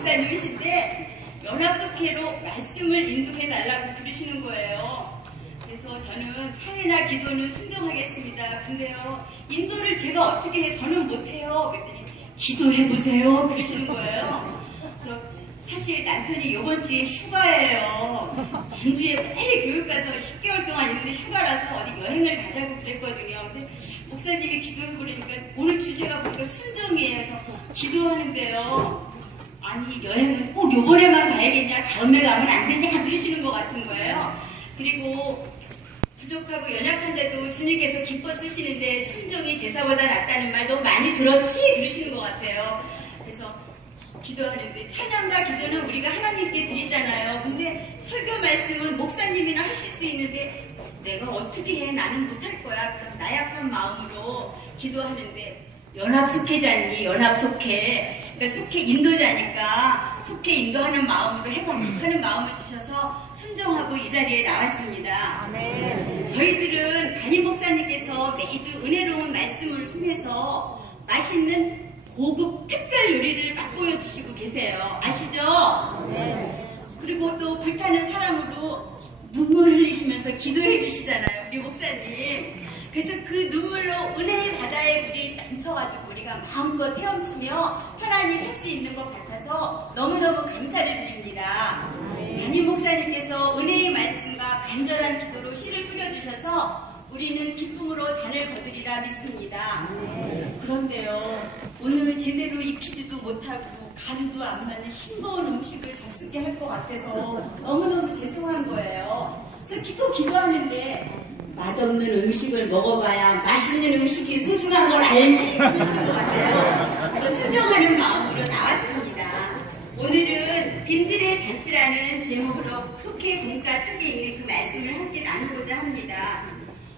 목사님이신데 연합속회로 말씀을 인도해 달라고 부르시는 거예요. 그래서 저는 사회나 기도는 순종하겠습니다. 근데요, 인도를 제가 어떻게 해? 저는 못해요. 그랬더니 기도해보세요. 그러시는 거예요. 그래서 사실 남편이 이번 주에 휴가예요. 전주에 빨리 교육 가서 10개월 동안 있는데 휴가라서 어디 여행을 가자고 그랬거든요. 근데 목사님이 기도해보니까 오늘 주제가 보니까 순종이에요. 그래서 기도하는데요. 아니 여행은 꼭 요번에만 가야겠냐, 다음에 가면 안 되냐 그러시는 것 같은 거예요. 그리고 부족하고 연약한데도 주님께서 기뻐 쓰시는데 순종이 제사보다 낫다는 말 너무 많이 들었지? 그러시는 것 같아요. 그래서 기도하는데 찬양과 기도는 우리가 하나님께 드리잖아요. 근데 설교 말씀은 목사님이나 하실 수 있는데 내가 어떻게 해? 나는 못할 거야. 그럼 나약한 마음으로 기도하는데 연합속회자니 연합속회, 그러니까 속회 인도자니까 속회 인도하는 마음으로 해보는 마음을 주셔서 순종하고 이 자리에 나왔습니다. 아멘. 저희들은 담임 목사님께서 매주 은혜로운 말씀을 통해서 맛있는 고급 특별 요리를 맛보여 주시고 계세요. 아시죠? 네. 그리고 또 불타는 사랑으로 눈물 흘리시면서 기도해 주시잖아요, 우리 목사님. 그래서 그 눈물로 은혜의 바다에 물이 넘쳐가지고 우리가 마음껏 헤엄치며 편안히 살 수 있는 것 같아서 너무너무 감사를 드립니다. 담임 목사님께서 은혜의 말씀과 간절한 기도로 씨를 뿌려주셔서 우리는 기쁨으로 단을 거두리라 믿습니다. 그런데요, 오늘 제대로 익히지도 못하고 간도 안 맞는 싱거운 음식을 잡수게 할 것 같아서 너무너무 죄송한 거예요. 그래서 기도하는데 맛없는 음식을 먹어봐야 맛있는 음식이 소중한 걸 알지? 그러시는 것 같아요. 그래서 순종하는 마음으로 나왔습니다. 오늘은 빈들의 잔치라는 제목으로 속회 본가 책에 있는 그 말씀을 함께 나누고자 합니다.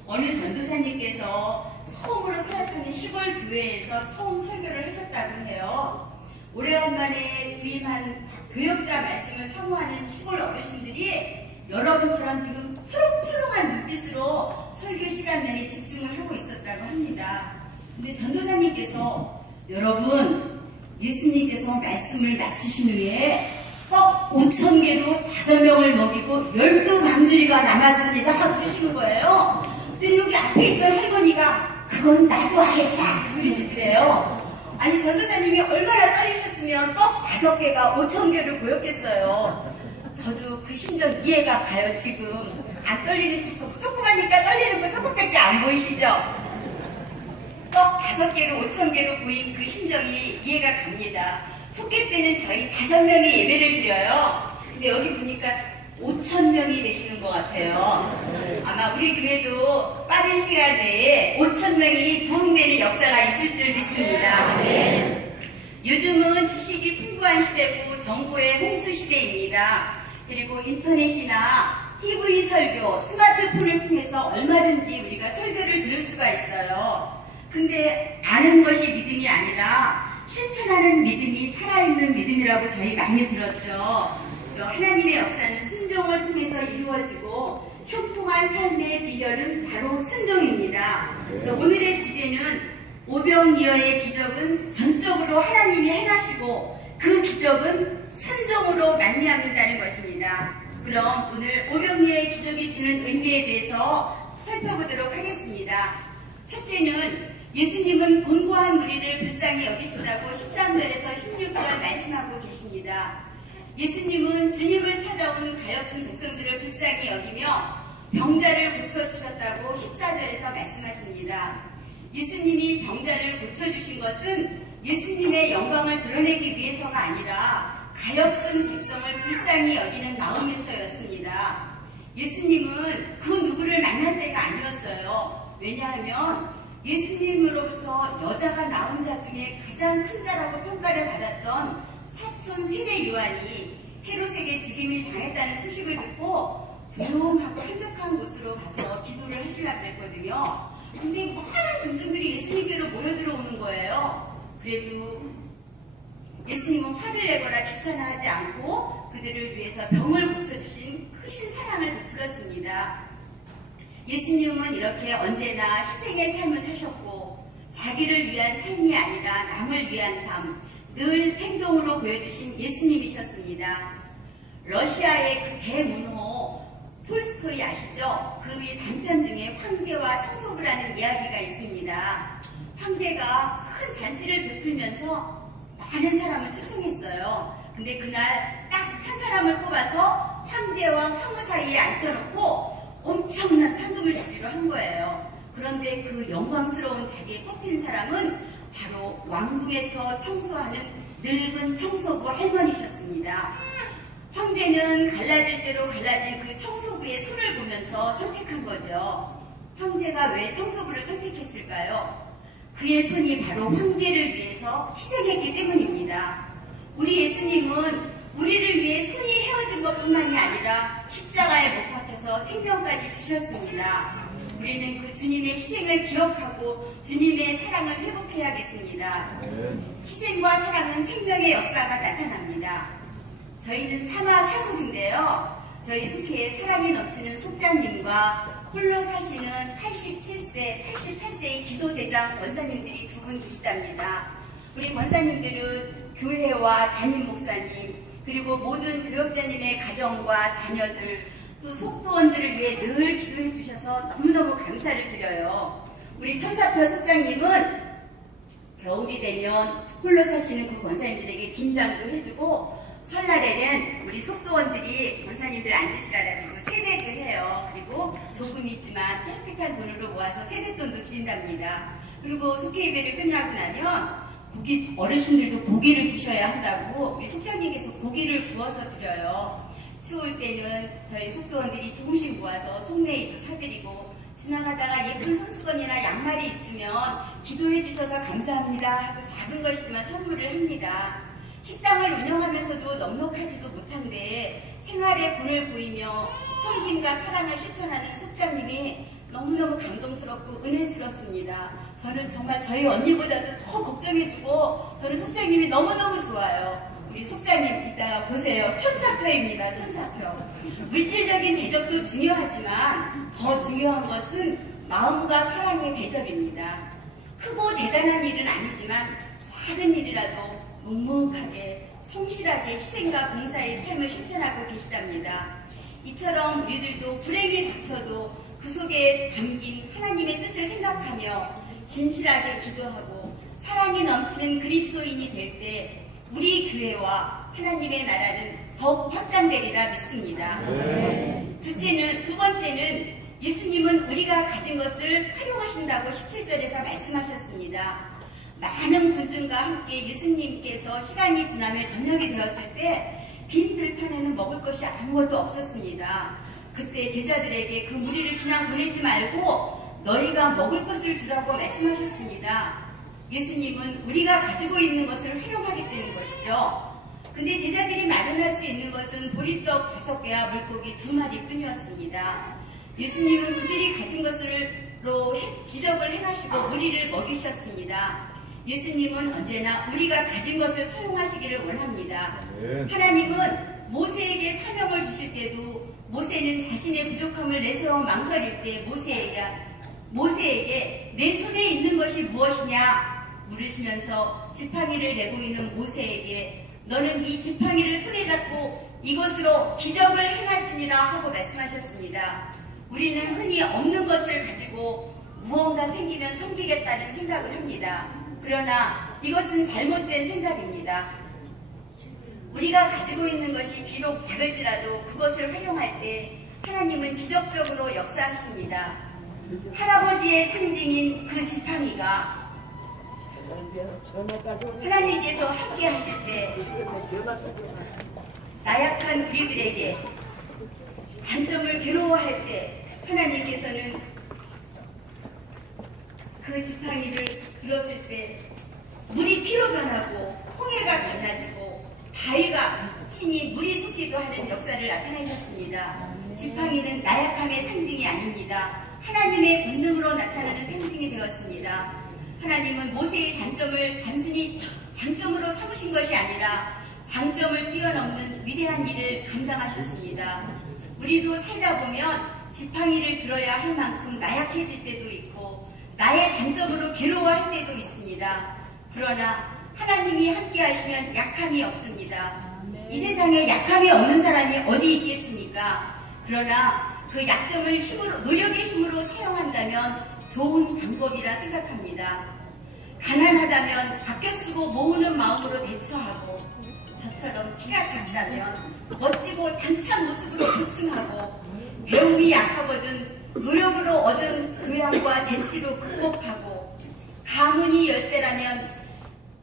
어느 전도사님께서 처음으로 서약하는 시골 교회에서 처음 설교를 하셨다고 해요. 오래간만에 부임한 교역자 말씀을 사모하는 시골 어르신들이 여러분처럼 지금 초롱초롱한 눈빛으로 설교 시간 내에 집중을 하고 있었다고 합니다. 근데 전도사님께서 여러분, 예수님께서 말씀을 마치신 후에 떡 5,000개로 5명을 먹이고 12강주리가 남았습니다. 그러시는 거예요. 근데 여기 앞에 있던 할머니가 그건 나도 하겠다 그러시더래요. 아니 전도사님이 얼마나 떨리셨으면 떡 5개가 5,000개를 보였겠어요. 저도 그 심정 이해가 가요. 지금 안 떨리는 지금 조그마니까 떨리는 거 조금밖에 안 보이시죠? 떡 5개로 5,000개로 보인 그 심정이 이해가 갑니다. 속회 때는 저희 5명이 예배를 드려요. 근데 여기 보니까 5,000명이 되시는 것 같아요. 아마 우리 교회도 빠른 시간 내에 5,000명이 부흥되는 역사가 있을 줄 믿습니다. 요즘은 지식이 풍부한 시대고 정보의 홍수 시대입니다. 그리고 인터넷이나 TV 설교, 스마트폰을 통해서 얼마든지 우리가 설교를 들을 수가 있어요. 근데 아는 것이 믿음이 아니라 실천하는 믿음이 살아있는 믿음이라고 저희 많이 들었죠. 하나님의 역사는 순종을 통해서 이루어지고 형통한 삶의 비결은 바로 순종입니다. 그래서 오늘의 주제는 오병이어의 기적은 전적으로 하나님이 행하시고 그 기적은 순종으로 만미합니다는 것입니다. 그럼 오늘 오병이어의 기적이 주는 의미에 대해서 살펴보도록 하겠습니다. 첫째는 예수님은 곤고한 무리를 불쌍히 여기신다고 13절에서 16절 말씀하고 계십니다. 예수님은 주님을 찾아온 가엾은 백성들을 불쌍히 여기며 병자를 고쳐주셨다고 14절에서 말씀하십니다. 예수님이 병자를 고쳐주신 것은 예수님의 영광을 드러내기 위해서가 아니라 가엾은 백성을 불쌍히 여기는 마음에서였습니다. 예수님은 그 누구를 만날 때가 아니었어요. 왜냐하면 예수님으로부터 여자가 낳은 자 중에 가장 큰 자라고 평가를 받았던 사촌 세례 요한이 헤롯에게 죽임을 당했다는 소식을 듣고 조용하고 한적한 곳으로 가서 기도를 하시려고 했거든요. 근데 많은 군중들이 예수님께로 모여들어오는 거예요. 그래도 예수님은 화를 내거나 귀찮아하지 않고 그들을 위해서 병을 고쳐주신 크신 사랑을 베풀었습니다. 예수님은 이렇게 언제나 희생의 삶을 사셨고 자기를 위한 삶이 아니라 남을 위한 삶, 늘 행동으로 보여주신 예수님이셨습니다. 러시아의 그 대문호 톨스토이 아시죠? 그의 단편 중에 황제와 청소부라는 이야기가 있습니다. 황제가 큰 잔치를 베풀면서 많은 사람을 초청했어요. 근데 그날 딱 한 사람을 뽑아서 황제와 황후 사이에 앉혀놓고 엄청난 상금을 주기로 한 거예요. 그런데 그 영광스러운 자기의 뽑힌 사람은 바로 왕궁에서 청소하는 늙은 청소부 할머니셨습니다. 황제는 갈라질 대로 갈라진 그 청소부의 손을 보면서 선택한 거죠. 황제가 왜 청소부를 선택했을까요? 그의 손이 바로 황제를 위해서 희생했기 때문입니다. 우리 예수님은 우리를 위해 손이 헤어진 것뿐만이 아니라 십자가에 못 박혀서 생명까지 주셨습니다. 우리는 그 주님의 희생을 기억하고 주님의 사랑을 회복해야겠습니다. 희생과 사랑은 생명의 역사가 나타납니다. 저희는 사마 사속인데요. 저희 속회에 사랑이 넘치는 속자님과 홀로 사시는 87세, 88세의 기도대장 권사님들이 두 분 계시답니다. 우리 권사님들은 교회와 담임 목사님, 그리고 모든 교역자님의 가정과 자녀들, 또 속도원들을 위해 늘 기도해 주셔서 너무너무 감사를 드려요. 우리 천사표 속장님은 겨울이 되면 홀로 사시는 그 권사님들에게 김장도 해주고, 설날에는 우리 속도원들이 권사님들 앉으시라고 세배도 해요. 그리고 조금이지만 빽빽한 돈으로 모아서 세뱃돈도 드린답니다. 그리고 속회 예배를 끝나고 나면 어르신들도 고기를 드셔야 한다고 우리 속장님께서 고기를 구워서 드려요. 추울 때는 저희 속도원들이 조금씩 모아서 속내이도 사드리고, 지나가다가 예쁜 손수건이나 양말이 있으면 기도해 주셔서 감사합니다 하고 작은 것이지만 선물을 합니다. 식당을 운영하면서도 넉넉하지도 못한데 생활의 본을 보이며 섬김과 사랑을 실천하는 속장님이 너무너무 감동스럽고 은혜스럽습니다. 저는 정말 저희 언니보다도 더 걱정해주고, 저는 속장님이 너무너무 좋아요. 우리 속장님 이따가 보세요. 천사표입니다. 천사표. 물질적인 대접도 중요하지만 더 중요한 것은 마음과 사랑의 대접입니다. 크고 대단한 일은 아니지만 작은 일이라도 묵묵하게 성실하게 희생과 봉사의 삶을 실천하고 계시답니다. 이처럼 우리들도 불행이 닥쳐도 그 속에 담긴 하나님의 뜻을 생각하며 진실하게 기도하고 사랑이 넘치는 그리스도인이 될 때 우리 교회와 하나님의 나라는 더욱 확장되리라 믿습니다. 두 번째는 예수님은 우리가 가진 것을 활용하신다고 17절에서 말씀하셨습니다. 많은 군중과 함께 예수님께서 시간이 지나며 저녁이 되었을 때 빈 들판에는 먹을 것이 아무것도 없었습니다. 그때 제자들에게 그 무리를 그냥 보내지 말고 너희가 먹을 것을 주라고 말씀하셨습니다. 예수님은 우리가 가지고 있는 것을 활용하게 되는 것이죠. 근데 제자들이 마련할 수 있는 것은 보리떡 5개와 물고기 2마리 뿐이었습니다. 예수님은 그들이 가진 것으로 기적을 행하시고 무리를 먹이셨습니다. 예수님은 언제나 우리가 가진 것을 사용하시기를 원합니다. 하나님은 모세에게 사명을 주실 때도 모세는 자신의 부족함을 내세워 망설일 때 모세에게 내 손에 있는 것이 무엇이냐 물으시면서 지팡이를 내고 있는 모세에게 너는 이 지팡이를 손에 잡고 이것으로 기적을 행할지니라 하고 말씀하셨습니다. 우리는 흔히 없는 것을 가지고 무언가 생기면 섬기겠다는 생각을 합니다. 그러나 이것은 잘못된 생각입니다. 우리가 가지고 있는 것이 비록 작을지라도 그것을 활용할 때 하나님은 기적적으로 역사하십니다. 할아버지의 상징인 그 지팡이가 하나님께서 함께 하실 때 나약한 우리들에게 단점을 괴로워할 때 하나님께서는 그 지팡이를 들었을 때 물이 피로 변하고 홍해가 갈라지고 바위가 친히 물이 솟기도 하는 역사를 나타내셨습니다. 지팡이는 나약함의 상징이 아닙니다. 하나님의 본능으로 나타나는 상징이 되었습니다. 하나님은 모세의 단점을 단순히 장점으로 삼으신 것이 아니라 장점을 뛰어넘는 위대한 일을 감당하셨습니다. 우리도 살다 보면 지팡이를 들어야 할 만큼 나약해질 때도 있고 나의 단점으로 괴로워할 때도 있습니다. 그러나 하나님이 함께 하시면 약함이 없습니다. 이 세상에 약함이 없는 사람이 어디 있겠습니까? 그러나 그 약점을 노력의 힘으로 사용한다면 좋은 방법이라 생각합니다. 가난하다면 아껴 쓰고 모으는 마음으로 대처하고, 저처럼 키가 작다면 멋지고 단찬 모습으로 보충하고, 배움이 약하거든 노력으로 얻은 교양과 재치로 극복하고, 가문이 열쇠라면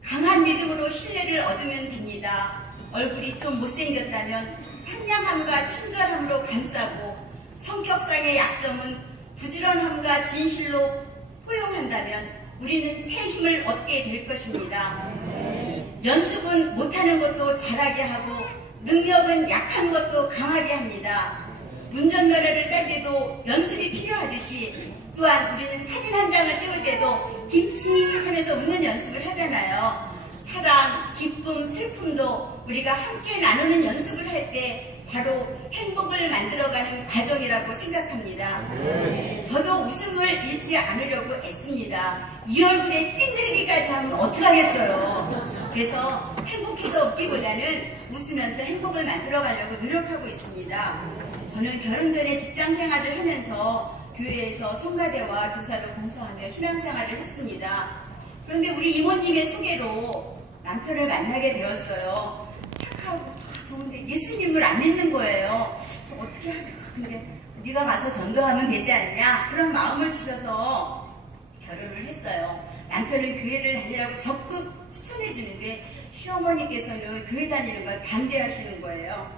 강한 믿음으로 신뢰를 얻으면 됩니다. 얼굴이 좀 못생겼다면 상냥함과 친절함으로 감싸고, 성격상의 약점은 부지런함과 진실로 포용한다면 우리는 새 힘을 얻게 될 것입니다. 연습은 못하는 것도 잘하게 하고, 능력은 약한 것도 강하게 합니다. 운전면허를 딸 때도 연습이 필요하듯이, 또한 우리는 사진 한 장을 찍을 때도 김치 하면서 웃는 연습을 하잖아요. 사랑, 기쁨, 슬픔도 우리가 함께 나누는 연습을 할 때 바로 행복을 만들어가는 과정이라고 생각합니다. 저도 웃음을 잃지 않으려고 애씁니다. 이 얼굴에 찡그리기까지 하면 어떡하겠어요. 그래서 행복해서 웃기보다는 웃으면서 행복을 만들어가려고 노력하고 있습니다. 저는 결혼 전에 직장 생활을 하면서 교회에서 성가대와 교사로 봉사하며 신앙생활을 했습니다. 그런데 우리 이모님의 소개로 남편을 만나게 되었어요. 착하고 좋은데 예수님을 안 믿는 거예요. 어떻게 할까? 근데 네가 가서 전도하면 되지 않냐? 그런 마음을 주셔서 결혼을 했어요. 남편은 교회를 다니라고 적극 추천해 주는데 시어머니께서는 교회 다니는 걸 반대하시는 거예요.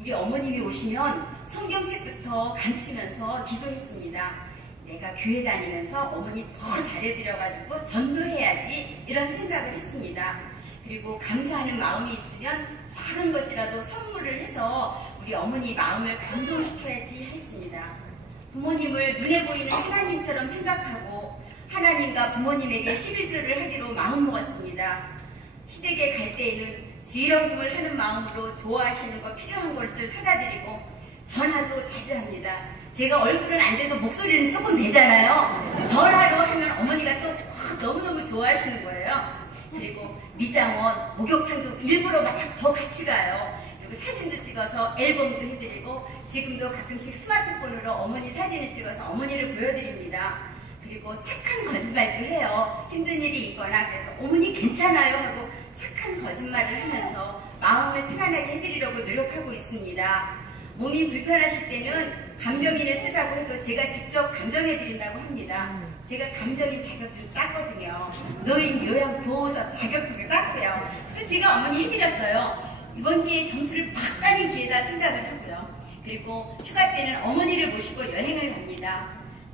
우리 어머님이 오시면 성경책부터 감추면서 기도했습니다. 내가 교회 다니면서 어머니 더 잘해드려가지고 전도해야지, 이런 생각을 했습니다. 그리고 감사하는 마음이 있으면 작은 것이라도 선물을 해서 우리 어머니 마음을 감동시켜야지 했습니다. 부모님을 눈에 보이는 하나님처럼 생각하고 하나님과 부모님에게 11조를 하기로 마음먹었습니다. 시댁에 갈 때에는 주일원금을 하는 마음으로 좋아하시는 거 필요한 것을 사다 드리고, 전화도 자주 합니다. 제가 얼굴은 안 돼도 목소리는 조금 되잖아요. 전화로 하면 어머니가 또 너무너무 좋아하시는 거예요. 그리고 미장원, 목욕탕도 일부러 막 더 같이 가요. 그리고 사진도 찍어서 앨범도 해드리고, 지금도 가끔씩 스마트폰으로 어머니 사진을 찍어서 어머니를 보여드립니다. 그리고 착한 거짓말도 해요. 힘든 일이 있거나 그래서 어머니 괜찮아요 하고 착한 거짓말을 하면서 마음을 편안하게 해드리려고 노력하고 있습니다. 몸이 불편하실 때는 간병인을 쓰자고 해도 제가 직접 간병해드린다고 합니다. 제가 간병인 자격증 땄거든요. 노인 요양 보호사 자격증을 땄고요. 그래서 제가 어머니 해드렸어요. 이번 기회에 점수를 막 따는 기회다 생각을 하고요. 그리고 휴가 때는 어머니를 모시고 여행을 갑니다.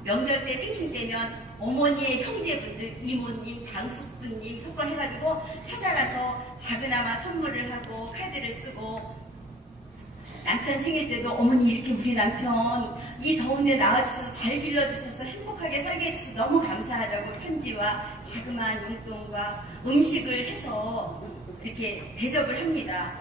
명절 때, 생신 때면 어머니의 형제분들, 이모님, 당숙부님 석권해가지고 찾아가서 작은아마 선물을 하고 카드를 쓰고, 남편 생일 때도 어머니 이렇게 우리 남편 이 더운데 낳아주셔서 잘 길러주셔서 행복하게 살게 해주셔서 너무 감사하다고 편지와 자그마한 용돈과 음식을 해서 이렇게 대접을 합니다.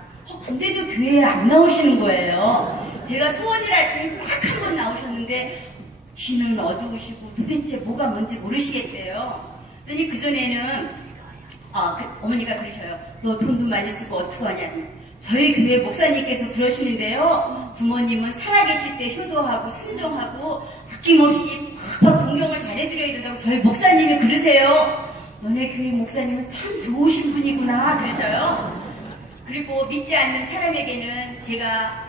근데도 교회에 안 나오시는 거예요. 제가 소원을 할 때 딱 한 번 나오셨는데 귀는 어두우시고 도대체 뭐가 뭔지 모르시겠대요. 그러니 그전에는 어머니가 그러셔요. 너 돈도 많이 쓰고 어떡하냐니. 저희 교회 목사님께서 그러시는데요. 부모님은 살아계실 때 효도하고 순종하고 아낌없이 막 공경을 잘해드려야 된다고 저희 목사님이 그러세요. 너네 교회 목사님은 참 좋으신 분이구나 그러셔요. 그리고 믿지 않는 사람에게는 제가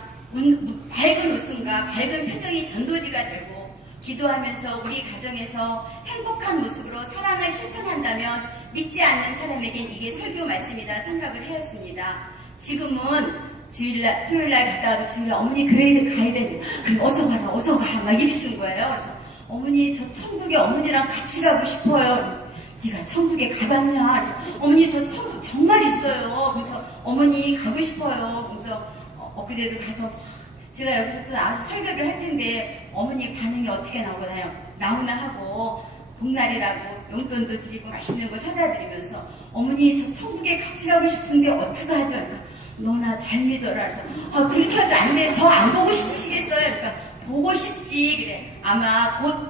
밝은 웃음과 밝은 표정이 전도지가 되고, 기도하면서 우리 가정에서 행복한 모습으로 사랑을 실천한다면 믿지 않는 사람에겐 이게 설교 말씀이다 생각을 하였습니다. 지금은 주일날, 토요일날 갔다 와도 주일날 어머니 교회에 가야 되는데 그럼 어서 가라 어서 가 막 이러시는 거예요. 그래서 어머니 저 천국에 어머니랑 같이 가고 싶어요. 네가 천국에 가봤냐? 그래서 어머니 저 천국 정말 있어요. 그래서 어머니 가고 싶어요. 그래서 엊그제도 가서 제가 여기서 또 나와서 설교를 할 텐데 어머니 반응이 어떻게 나오나 하고 복날이라고 용돈도 드리고 맛있는 거 사다 드리면서 어머니 저 천국에 같이 가고 싶은데 어떡하죠? 그러니까 너나 잘 믿어라. 그래서 그렇게 하지 안 돼. 저 안 보고 싶으시겠어요? 그러니까 보고 싶지. 그래. 아마 곧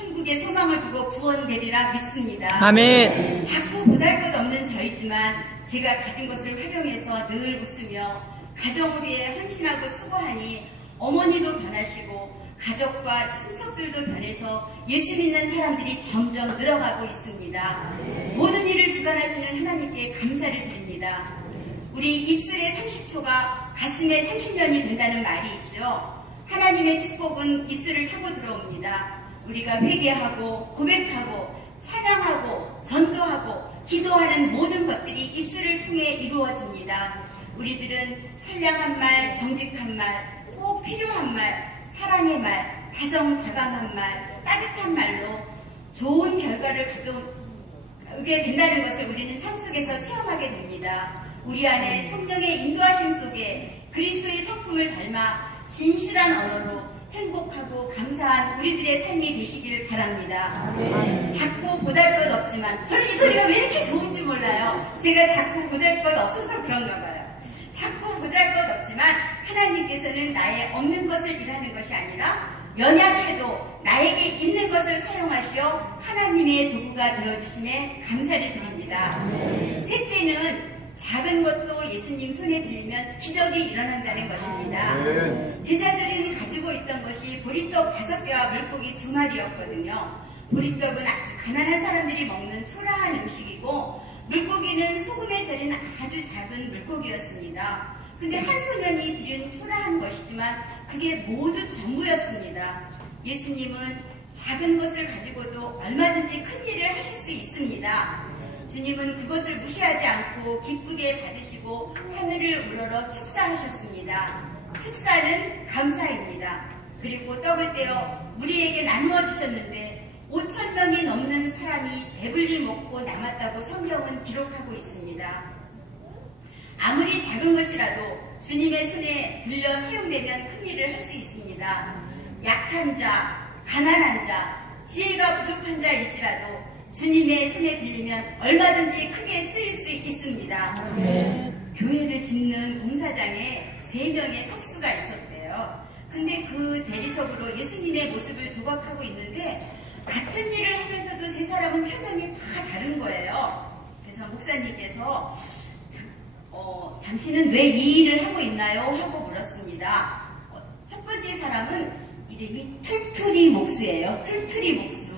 천국의 소망을 두고 구원되리라 믿습니다. 아멘. 자꾸 보잘것없는 저이지만 제가 가진 것을 활용해서 늘 웃으며 가정을 위해 헌신하고 수고하니 어머니도 변하시고 가족과 친척들도 변해서 예수 믿는 사람들이 점점 늘어가고 있습니다. 모든 일을 주관하시는 하나님께 감사를 드립니다. 우리 입술의 30초가 가슴의 30년이 된다는 말이 있죠. 하나님의 축복은 입술을 타고 들어옵니다. 우리가 회개하고 고백하고 찬양하고 전도하고 기도하는 모든 것들이 입술을 통해 이루어집니다. 우리들은 선량한 말, 정직한 말, 꼭 필요한 말, 사랑의 말, 다정다감한 말, 따뜻한 말로 좋은 결과를 가져오게 된다는 것을 우리는 삶 속에서 체험하게 됩니다. 우리 안에 성령의 인도하심 속에 그리스도의 성품을 닮아 진실한 언어로 행복하고 감사한 우리들의 삶이 되시길 바랍니다. 작고 보잘것없지만 저는 이 소리가 왜 이렇게 좋은지 몰라요. 제가 작고 보잘것 없어서 그런가 봐요. 작고 보잘것없지만 하나님께서는 나의 없는 것을 일하는 것이 아니라 연약해도 나에게 있는 것을 사용하시어 하나님의 도구가 되어주심에 감사를 드립니다. 셋째는 작은 것도 예수님 손에 들리면 기적이 일어난다는 것입니다. 제자들이 가지고 있던 것이 보리떡 5개와 물고기 2마리였거든요. 보리떡은 아주 가난한 사람들이 먹는 초라한 음식이고 물고기는 소금에 절인 아주 작은 물고기였습니다. 근데 한 소년이 드린 초라한 것이지만 그게 모두 전부였습니다. 예수님은 작은 것을 가지고도 얼마든지 큰 일을 하실 수 있습니다. 주님은 그것을 무시하지 않고 기쁘게 받으시고 하늘을 우러러 축사하셨습니다. 축사는 감사입니다. 그리고 떡을 떼어 무리에게 나누어 주셨는데 5,000명이 넘는 사람이 배불리 먹고 남았다고 성경은 기록하고 있습니다. 아무리 작은 것이라도 주님의 손에 들려 사용되면 큰 일을 할 수 있습니다. 약한 자, 가난한 자, 지혜가 부족한 자일지라도 주님의 손에 들리면 얼마든지 크게 쓰일 수 있습니다. 교회를 짓는 공사장에 3명의 석수가 있었대요. 근데 그 대리석으로 예수님의 모습을 조각하고 있는데 같은 일을 하면서도 3사람은 표정이 다 다른 거예요. 그래서 목사님께서 당신은 왜 이 일을 하고 있나요? 하고 물었습니다. 첫 번째 사람은 이름이 툴툴이 목수예요. 툴툴이 목수.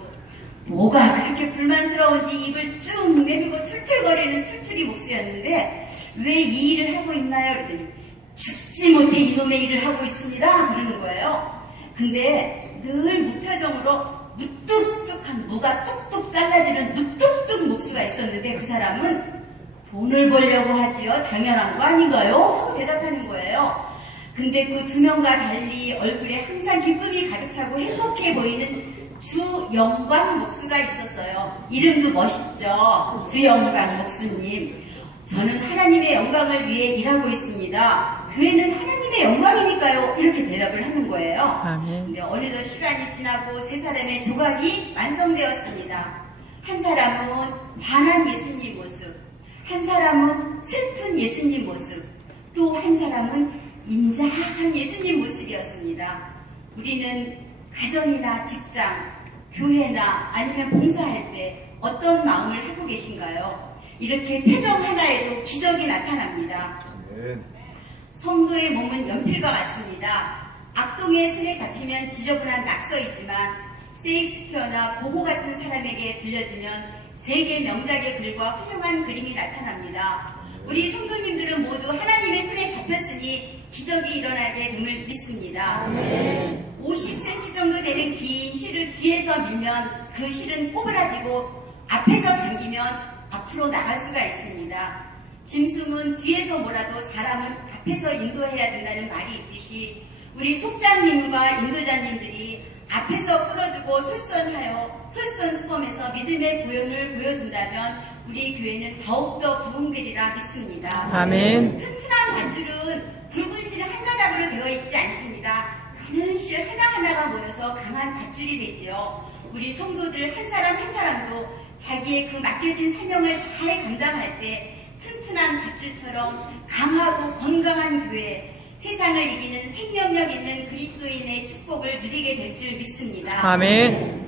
뭐가 그렇게 불만스러운지 입을 쭉 내밀고 툴툴거리는 툴툴이 목수였는데 왜 이 일을 하고 있나요? 그랬더니 죽지 못해 이놈의 일을 하고 있습니다. 그러는 거예요. 근데 늘 무표정으로 무뚝뚝한 무가 뚝뚝 잘라지는 무뚝뚝 목수가 있었는데 그 사람은 돈을 벌려고 하지요. 당연한 거 아닌가요? 하고 대답하는 거예요. 근데 그 2명과 달리 얼굴에 항상 기쁨이 가득 차고 행복해 보이는 주영광 목수가 있었어요. 이름도 멋있죠. 주영광 목수님. 저는 하나님의 영광을 위해 일하고 있습니다. 교회는 하나님의 영광이니까요. 이렇게 대답을 하는 거예요. 아멘. 근데 어느덧 시간이 지나고 3사람의 조각이 완성되었습니다. 한 사람은 환한 예수님 모습, 한 사람은 슬픈 예수님 모습, 또 한 사람은 인자한 예수님 모습이었습니다. 우리는 가정이나 직장, 교회나 아니면 봉사할 때 어떤 마음을 하고 계신가요? 이렇게 표정 하나에도 기적이 나타납니다. 성도의 몸은 연필과 같습니다. 악동의 손에 잡히면 지저분한 낙서이지만 세익스피어나 고고 같은 사람에게 들려주면 세계 명작의 글과 훌륭한 그림이 나타납니다. 우리 성도님들은 모두 하나님의 손에 잡혔으니 기적이 일어나게 됨을 믿습니다. 50cm 정도 되는 긴 실을 뒤에서 밀면 그 실은 꼬부라지고 앞에서 당기면 앞으로 나갈 수가 있습니다. 짐승은 뒤에서 몰아도 사람은 앞에서 인도해야 된다는 말이 있듯이 우리 속장님과 인도자님들이 앞에서 끌어주고 솔선수범해서 믿음의 보혈을 보여준다면 우리 교회는 더욱더 부흥되리라 믿습니다. 아멘. 튼튼한 밧줄은 굵은 실 한 가닥으로 되어 있지 않습니다. 많은 실 하나하나가 모여서 강한 밧줄이 되지요. 우리 성도들 한 사람 한 사람도 자기의 그 맡겨진 사명을 잘 감당할 때 튼튼한 밧줄처럼 강하고 건강한 교회, 세상을 이기는 생명력 있는 그리스도인의 축복을 누리게 될 줄 믿습니다. 아멘.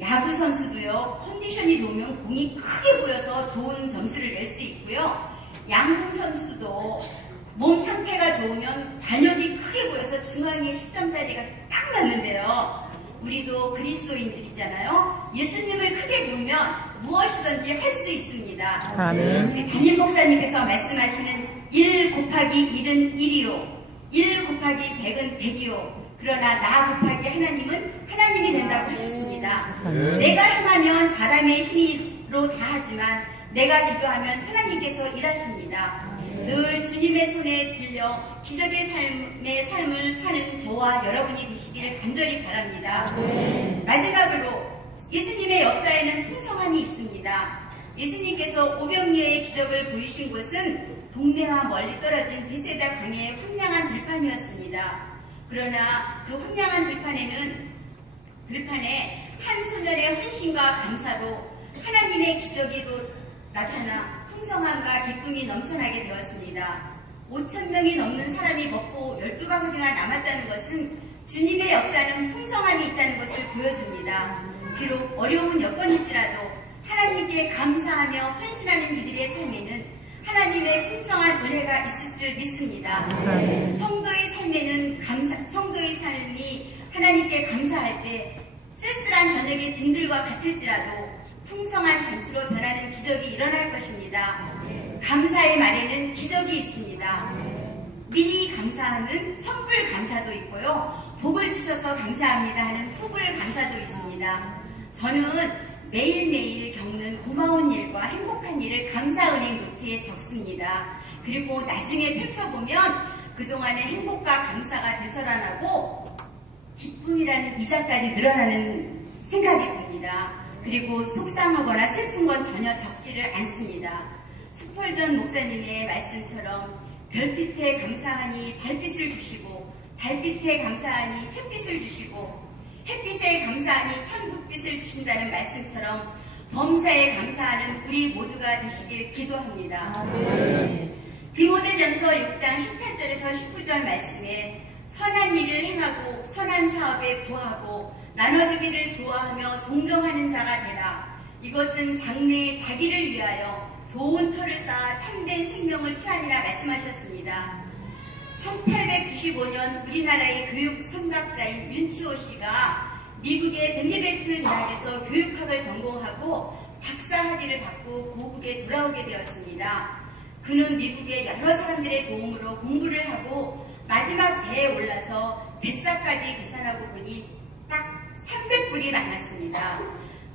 야구 선수도요, 컨디션이 좋으면 공이 크게 보여서 좋은 점수를 낼 수 있고요. 양궁 선수도 몸 상태가 좋으면 관역이 크게 보여서 중앙에 10점짜리가 딱 맞는데요. 우리도 그리스도인들이잖아요. 예수님을 크게 보면 무엇이든지 할 수 있습니다. 아멘. 담임 목사님께서 말씀하시는 1 곱하기 1은 1이요. 1 곱하기 100은 100이요. 그러나 나 곱하기 하나님은 하나님이 된다고 하셨습니다. 내가 행하면 사람의 힘으로 다 하지만 내가 기도하면 하나님께서 일하십니다. 늘 주님의 손에 들려 기적의 삶을 사는 저와 여러분이 되시기를 간절히 바랍니다. 마지막으로 예수님의 역사에는 풍성함이 있습니다. 예수님께서 오병이어의 기적을 보이신 곳은 동네와 멀리 떨어진 베세다 강의 황량한 들판이었습니다. 그러나 그 황량한 들판에 한 소년의 헌신과 감사로 하나님의 기적이 나타나 풍성함과 기쁨이 넘쳐나게 되었습니다. 5,000명이 넘는 사람이 먹고 12바구니가 남았다는 것은 주님의 역사는 풍성함이 있다는 것을 보여줍니다. 비록 어려운 여건일지라도 하나님께 감사하며 헌신하는 이들의 삶에는 하나님의 풍성한 은혜가 있을 줄 믿습니다. 성도의 삶이 하나님께 감사할 때 쓸쓸한 저녁의 빈들과 같을지라도 풍성한 잔치로 변하는 기적이 일어날 것입니다. 감사의 말에는 기적이 있습니다. 미리 감사하는 선불 감사도 있고요. 복을 주셔서 감사합니다 하는 후불 감사도 있습니다. 저는 매일매일 겪는 고마운 일과 행복한 일을 감사은행 노트에 적습니다. 그리고 나중에 펼쳐보면 그동안의 행복과 감사가 되살아나고 기쁨이라는 이자까지 늘어나는 생각이 듭니다. 그리고 속상하거나 슬픈 건 전혀 적지를 않습니다. 스펄전 목사님의 말씀처럼 별빛에 감사하니 달빛을 주시고 달빛에 감사하니 햇빛을 주시고 햇빛에 감사하니 천국빛을 주신다는 말씀처럼 범사에 감사하는 우리 모두가 되시길 기도합니다. 디모데전서 6장 18절에서 19절 말씀에 선한 일을 행하고 선한 사업에 부하고 나눠주기를 좋아하며 동정하는 자가 되라. 이것은 장래에 자기를 위하여 좋은 터를 쌓아 참된 생명을 취하리라 말씀하셨습니다. 1895년 우리나라의 교육 선각자인 윤치호 씨가 미국의 벤리베트 대학에서 교육학을 전공하고 박사학위를 받고 고국에 돌아오게 되었습니다. 그는 미국의 여러 사람들의 도움으로 공부를 하고 마지막 배에 올라서 뱃사까지 계산하고 보니 딱 300불이 남았습니다.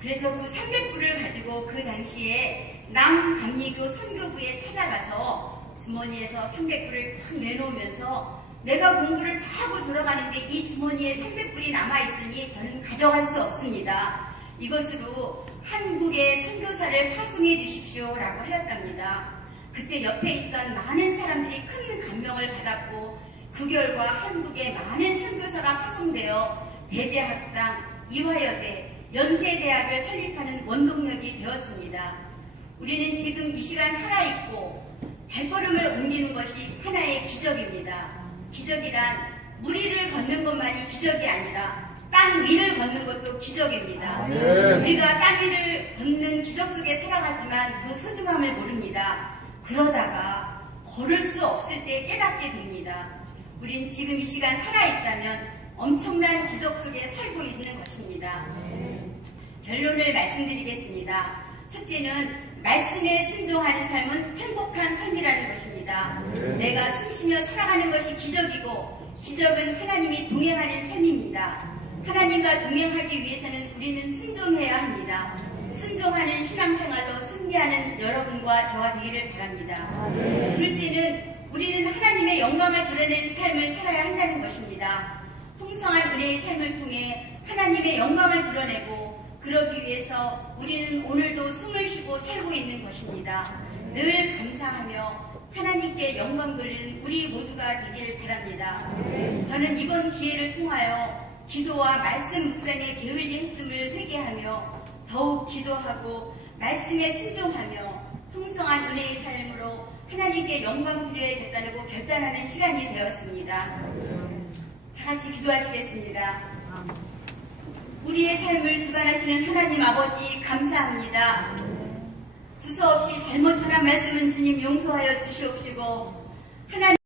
그래서 그 300불을 가지고 그 당시에 남감리교 선교부에 찾아가서 주머니에서 300불을 팍 내놓으면서 내가 공부를 다 하고 들어가는데 이 주머니에 300불이 남아있으니 저는 가져갈 수 없습니다. 이것으로 한국의 선교사를 파송해 주십시오 라고 하였답니다. 그때 옆에 있던 많은 사람들이 큰 감명을 받았고 그 결과 한국에 많은 선교사가 파송되어 배재학당, 이화여대, 연세대학을 설립하는 원동력이 되었습니다. 우리는 지금 이 시간 살아있고 발걸음을 옮기는 것이 하나의 기적입니다. 기적이란 무리를 걷는 것만이 기적이 아니라 땅 위를 걷는 것도 기적입니다. 우리가 땅 위를 걷는 기적 속에 살아가지만 그 소중함을 모릅니다. 그러다가 걸을 수 없을 때 깨닫게 됩니다. 우린 지금 이 시간 살아있다면 엄청난 기적 속에 살고 있는 것입니다. 결론을 말씀드리겠습니다. 첫째는 말씀에 순종하는 삶은 행복한 삶이라는 것입니다. 내가 숨쉬며 살아가는 것이 기적이고 기적은 하나님이 동행하는 삶입니다. 하나님과 동행하기 위해서는 우리는 순종해야 합니다. 순종하는 신앙생활로 승리하는 여러분과 저와 되기를 바랍니다. 둘째는 우리는 하나님의 영광을 드러내는 삶을 살아야 한다는 것입니다. 풍성한 은혜의 삶을 통해 하나님의 영광을 드러내고 그러기 위해서 우리는 오늘도 숨을 쉬고 살고 있는 것입니다. 늘 감사하며 하나님께 영광 돌리는 우리 모두가 되기를 바랍니다. 저는 이번 기회를 통하여 기도와 말씀 묵상에 게을리 했음을 회개하며 더욱 기도하고 말씀에 순종하며 풍성한 은혜의 삶으로 하나님께 영광 드려야겠다고 결단하는 시간이 되었습니다. 다 같이 기도하시겠습니다. 우리의 삶을 주관하시는 하나님 아버지 감사합니다. 두서없이 잘못 전한 말씀은 주님 용서하여 주시옵시고 하나님